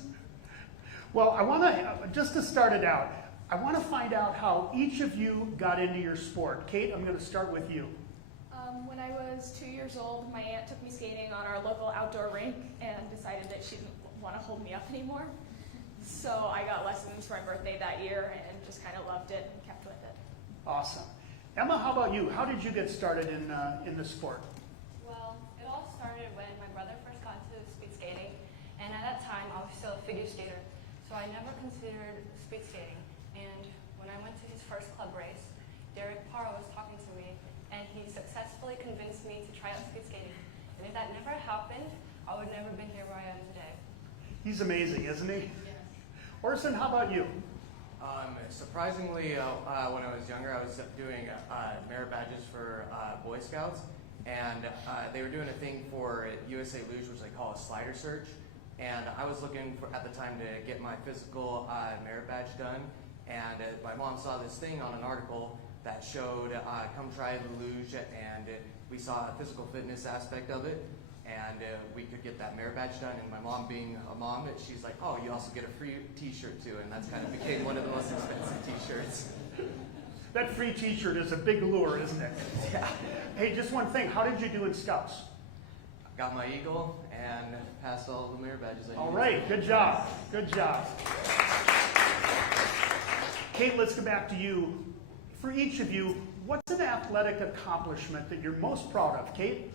Well, I want to, just to start it out, I want to find out how each of you got into your sport. Kate, I'm going to start with you. When I was 2 years old, my aunt took me skating on our local outdoor rink and decided that she didn't want to hold me up anymore. So I got lessons for my birthday that year and just kind of loved it and kept with it. Awesome. Emma, how about you? How did you get started in the sport? Well, it all started when my brother first got into speed skating, and at that time I was still a figure skater, so I never considered speed skating. And when I went to his first club race, Derek Parra was talking to me, and he successfully convinced me to try out speed skating. And if that never happened, I would never been here where I am today. He's amazing, isn't he? Yes. Orson, how about you? Surprisingly, when I was younger, I was doing merit badges for Boy Scouts, and they were doing a thing for USA Luge, which they call a slider search. And I was looking for, at the time, to get my physical merit badge done. And my mom saw this thing on an article that showed come try the luge, and we saw a physical fitness aspect of it, and we could get that merit badge done. And my mom, being a mom, she's like, oh, you also get a free t-shirt too, and that's kind of became one of the most expensive t-shirts. That free t-shirt is a big lure, isn't it? Yeah. Hey, just one thing, how did you do in Scouts? got my eagle and passed all the merit badges. All right, good job. Good job. Kate, let's go back to you. For each of you, what's an athletic accomplishment that you're most proud of? Kate?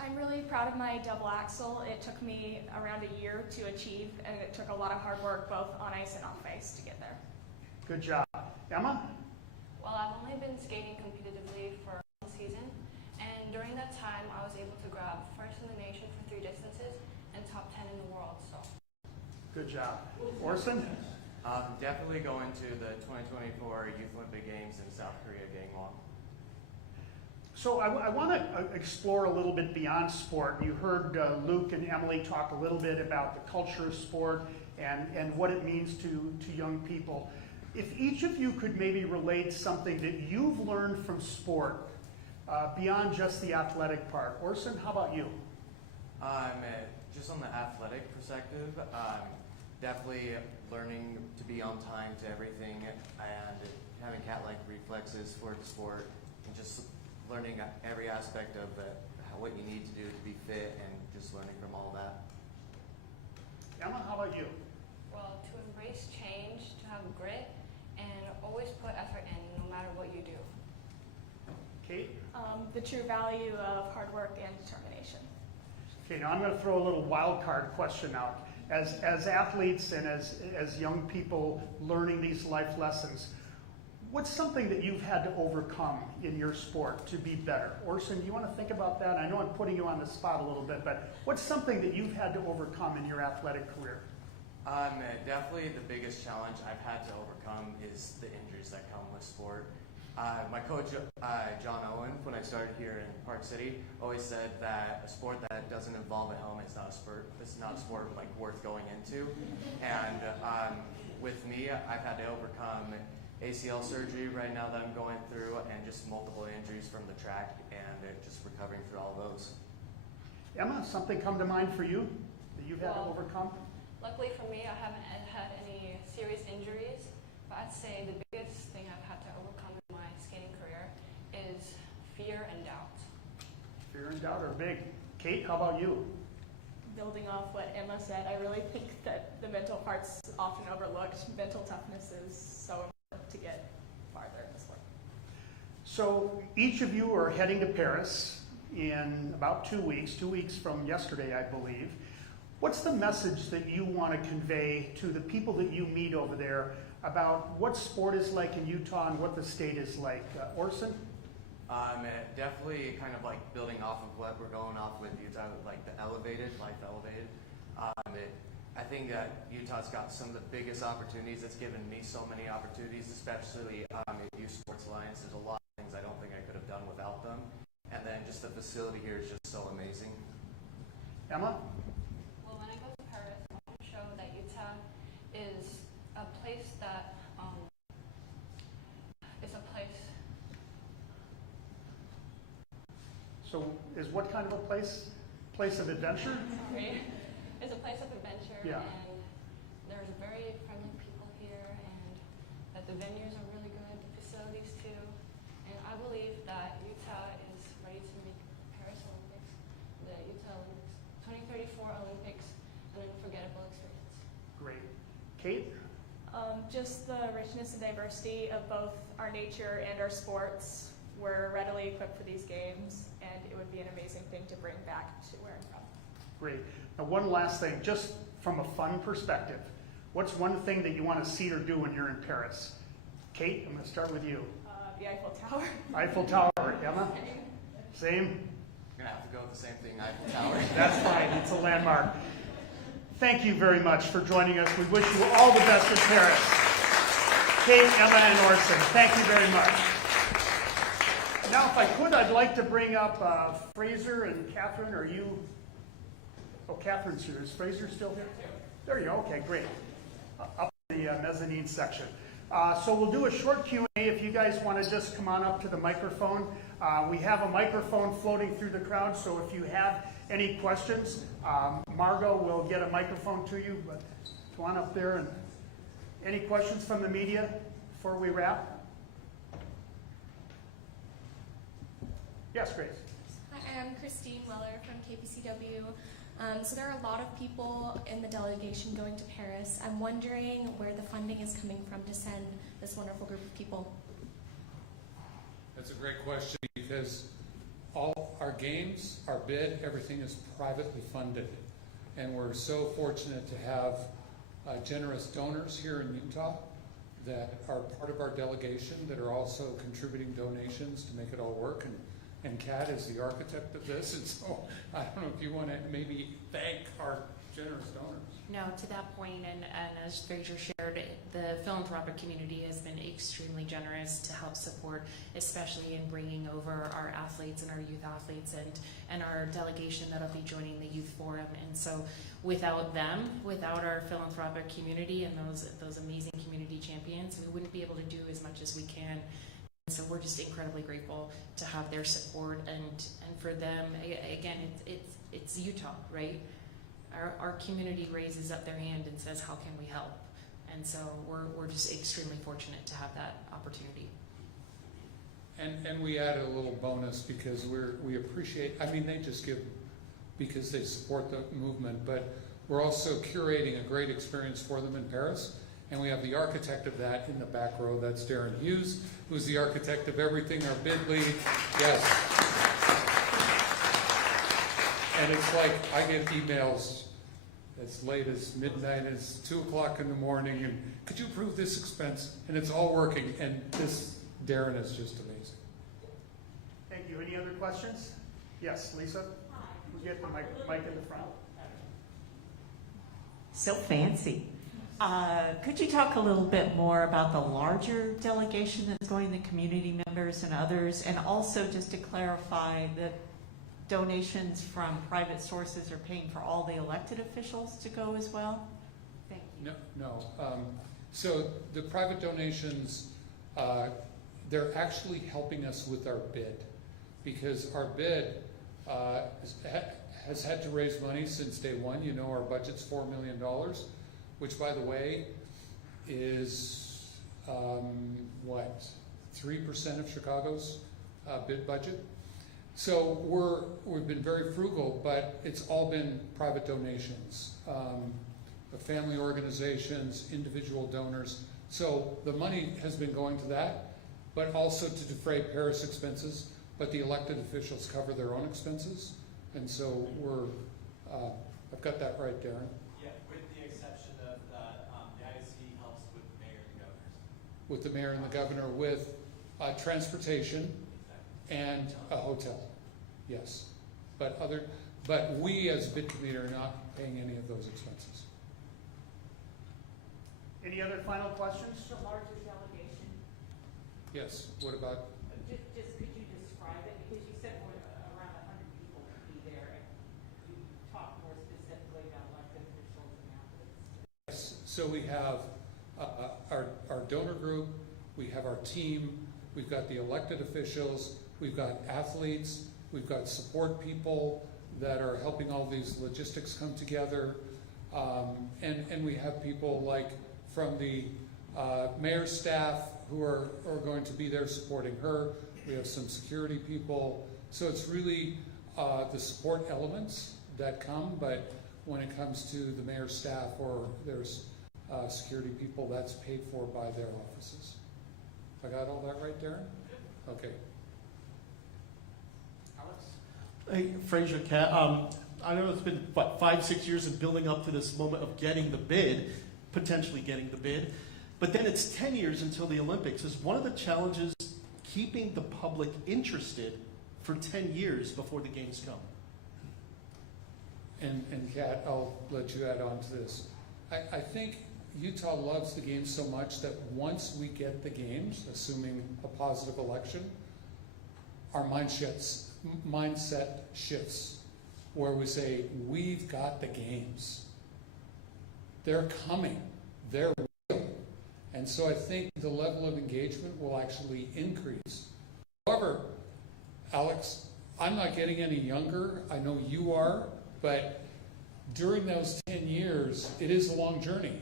I'm really proud of my double axel. It took me around a year to achieve, and it took a lot of hard work both on ice and off ice to get there. Good job. Emma? Well, I've only been skating competitively for 1 season, and during that time, I was able to grab first in the nation for 3 distances and top 10 in the world. So, good job. Orson? Definitely going to the 2024 Youth Olympic Games in South Korea, Gangwon. So I want to explore a little bit beyond sport. You heard Luke and Emily talk a little bit about the culture of sport and what it means to young people. If each of you could maybe relate something that you've learned from sport beyond just the athletic part. Orson, how about you? Just on the athletic perspective, definitely learning to be on time to everything and having cat-like reflexes for the sport and just learning every aspect of what you need to do to be fit and just learning from all that. Emma, how about you? well, to embrace change, to have grit, and always put effort in no matter what you do. Kate? The true value of hard work and determination. Okay, now I'm going to throw a little wild card question out. As athletes and as young people learning these life lessons, what's something that you've had to overcome in your sport to be better? Orson, do you want to think about that? I know I'm putting you on the spot a little bit, but what's something that you've had to overcome in your athletic career? Definitely the biggest challenge I've had to overcome is the injuries that come with sport. My coach, John Owen, when I started here in Park City, always said that a sport that doesn't involve a helmet is not a sport. It's not a sport like worth going into. And with me, I've had to overcome ACL surgery right now that I'm going through, and just multiple injuries from the track, and just recovering through all those. Emma, something come to mind for you that you've had to overcome? Luckily for me, I haven't had any serious injuries, but I'd say the biggest thing I've had to overcome in my skating career is fear and doubt. Fear and doubt are big. Kate, how about you? Building off what Emma said, I really think that the mental part's often overlooked. Mental toughness is so important to get farther in the sport. So each of you are heading to Paris in about 2 weeks from yesterday, I believe. What's the message that you want to convey to the people that you meet over there about what sport is like in Utah and what the state is like? Orson? Definitely kind of like building off of what we're going off with Utah, like the life elevated. I think that Utah's got some of the biggest opportunities. It's given me so many opportunities, especially at Youth Sports Alliance. There's a lot of things I don't think I could have done without them. And then just the facility here is just so amazing. Emma? Well, when I go to Paris, I want to show that Utah is a place that is a place. So is what kind of a place? Place of adventure? Sorry. It's a place of adventure, Yeah. and there's very friendly people here, and that the venues are really good, the facilities too. And I believe that Utah is ready to make Paris Olympics, the Utah Olympics, 2034 Olympics, an unforgettable experience. Great. Kate? Just the richness and diversity of both our nature and our sports. We're readily equipped for these games, and it would be an amazing thing to bring back to where I'm from. Great. Now one last thing, just from a fun perspective. What's one thing that you want to see or do when you're in Paris? Kate, I'm going to start with you. The Eiffel Tower. Eiffel Tower. Emma? Same? I'm going to have to go with the same thing, Eiffel Tower. That's fine. It's a landmark. Thank you very much for joining us. We wish you all the best in Paris. Kate, Emma, and Orson, thank you very much. Now, if I could, I'd like to bring up Fraser and Catherine. Are you? Oh, Catherine's here. Is Fraser still here? There you go. Okay, great. Up in the mezzanine section. So we'll do a short Q&A if you guys want to just come on up to the microphone. We have a microphone floating through the crowd, so if you have any questions, Margot will get a microphone to you, but come on up there. And any questions from the media before we wrap? Yes, Grace. Hi, I'm Christine Weller from KPCW. So there are a lot of people in the delegation going to Paris. I'm wondering where the funding is coming from to send this wonderful group of people. That's a great question because all our games, our bid, everything is privately funded. And we're so fortunate to have generous donors here in Utah that are part of our delegation that are also contributing donations to make it all work. And Kat is the architect of this, and so I don't know if you want to maybe thank our generous donors. No, to that point, and as Fraser shared, the philanthropic community has been extremely generous to help support, especially in bringing over our athletes and our youth athletes and our delegation that'll be joining the youth forum. And so without them, without our philanthropic community and those amazing community champions, we wouldn't be able to do as much as we can. So we're just incredibly grateful to have their support and for them, again, it's Utah, right? Our community raises up their hand and says, how can we help? And so we're just extremely fortunate to have that opportunity. And we added a little bonus because we appreciate, I mean, they just give because they support the movement, but we're also curating a great experience for them in Paris. And we have the architect of that in the back row, that's Darren Hughes, who's the architect of everything, our bid lead. Yes. And it's like, I get emails as late as midnight, it's 2 o'clock in the morning, and could you approve this expense? And it's all working, and this, Darren is just amazing. Thank you. Any other questions? Yes, Lisa? We'll get the mic in the front. So fancy. Could you talk a little bit more about the larger delegation that's going, the community members and others, and also just to clarify that donations from private sources are paying for all the elected officials to go as well? Thank you. No. So the private donations, they're actually helping us with our bid because our bid has had to raise money since day one. You know, our budget's $4 million, which, by the way, is 3% of Chicago's bid budget. So we've been very frugal, but it's all been private donations, the family organizations, individual donors. So the money has been going to that, but also to defray Paris expenses. But the elected officials cover their own expenses, and so I've got that right, Darren. Yeah, with the exception of the ISC helps with the mayor and the governors. With the mayor and the governor, with transportation and a hotel, yes. But we as bid committee are not paying any of those expenses. Any other final questions? The larger delegation. Yes. What about? Just could you describe it? Because you said around 100 people would be there. You talk more specifically about elected officials and athletes. Yes. So we have our donor group. We have our team. We've got the elected officials. We've got athletes. We've got support people that are helping all these logistics come together. And we have people like from the mayor's staff who are going to be there supporting her. We have some security people. So it's really the support elements that come, but when it comes to the mayor's staff or there's security people, that's paid for by their offices. I got all that right, Darren? Okay. Hey, Fraser, Kat, I know it's been, 5-6 years of building up to this moment of getting the bid, potentially getting the bid, but then it's 10 years until the Olympics. Is one of the challenges keeping the public interested for 10 years before the games come? And Kat, I'll let you add on to this. I think Utah loves the games so much that once we get the games, assuming a positive election, our mindset shifts where we say, we've got the games. They're coming. They're real. And so I think the level of engagement will actually increase. However, Alex, I'm not getting any younger. I know you are, but during those 10 years, it is a long journey.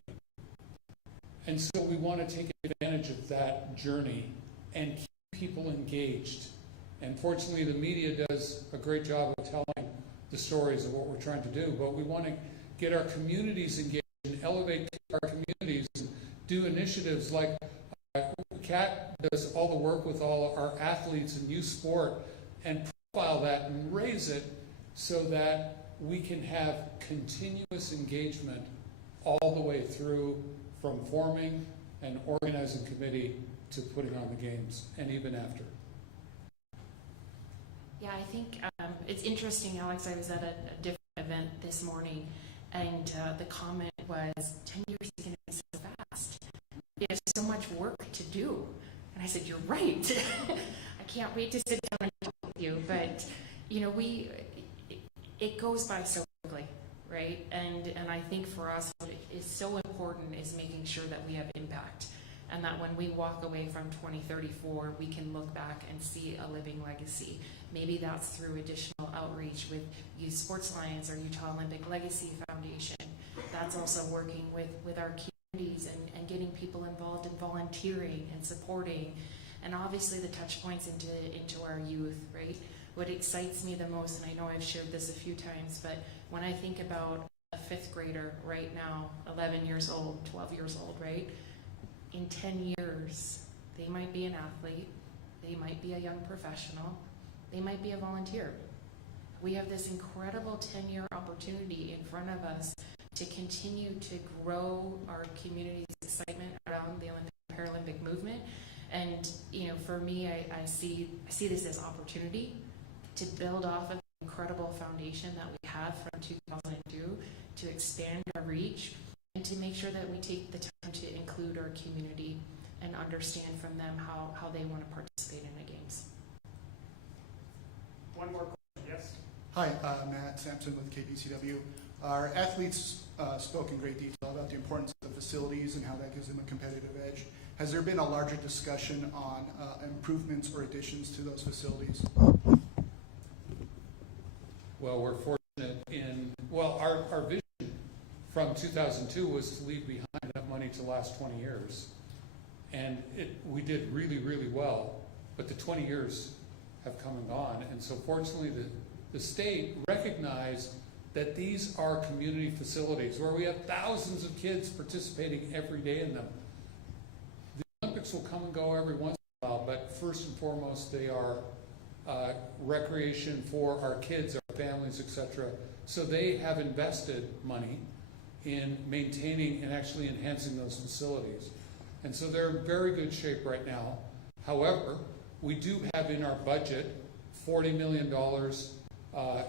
And so we want to take advantage of that journey and keep people engaged And fortunately, the media does a great job of telling the stories of what we're trying to do, but we want to get our communities engaged and elevate our communities and do initiatives like Kat does all the work with all our athletes in youth sport and profile that and raise it so that we can have continuous engagement all the way through from forming an organizing committee to putting on the games and even after. Yeah, I think it's interesting, Alex. I was at a different event this morning, and the comment was, 10 years is going to be so fast. There's so much work to do. And I said, you're right. I can't wait to sit down and talk with you. But, you know, it goes by so quickly, right? And I think for us, what is so important is making sure that we have impact. And that when we walk away from 2034, we can look back and see a living legacy. Maybe that's through additional outreach with Youth Sports Alliance or Utah Olympic Legacy Foundation. That's also working with our communities and getting people involved in volunteering and supporting. And obviously the touch points into our youth, right? What excites me the most, and I know I've shared this a few times, but when I think about a 5th grader right now, 11 years old, 12 years old, right? In 10 years, they might be an athlete, they might be a young professional, they might be a volunteer. We have this incredible 10-year opportunity in front of us to continue to grow our community's excitement around the Olympic and Paralympic movement. And you know, for me, I see this as opportunity to build off of the incredible foundation that we have from 2002 to expand our reach and to make sure that we take the time to include our community and understand from them how they want to participate in the games. One more question, yes? Hi, Matt Sampson with KPCW. Our athletes spoke in great detail about the importance of the facilities and how that gives them a competitive edge. Has there been a larger discussion on improvements or additions to those facilities? Well, we're fortunate in, our vision from 2002 was to leave behind enough money to last 20 years. And we did really, really well, but the 20 years have come and gone. And so fortunately, the state recognized that these are community facilities where we have thousands of kids participating every day in them. The Olympics will come and go every once in a while, but first and foremost, they are recreation for our kids, our families, etc. So they have invested money in maintaining and actually enhancing those facilities. And so they're in very good shape right now. However, we do have in our budget $40 million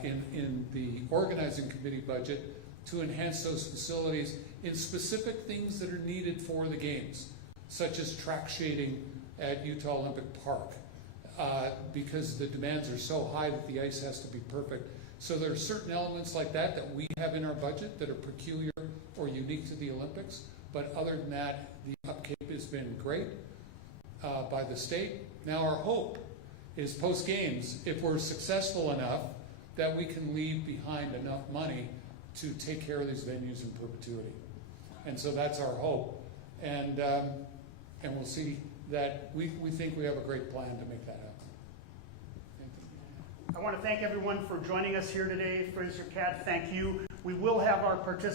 in the organizing committee budget to enhance those facilities in specific things that are needed for the games, such as track shading at Utah Olympic Park, because the demands are so high that the ice has to be perfect. So there are certain elements like that that we have in our budget that are peculiar or unique to the Olympics. But other than that, the upkeep has been great by the state. Now our hope is post-games, if we're successful enough, that we can leave behind enough money to take care of these venues in perpetuity. And so that's our hope. And we'll see that we think we have a great plan to make that happen. I want to thank everyone for joining us here today. Fraser Cat, thank you. We will have our participants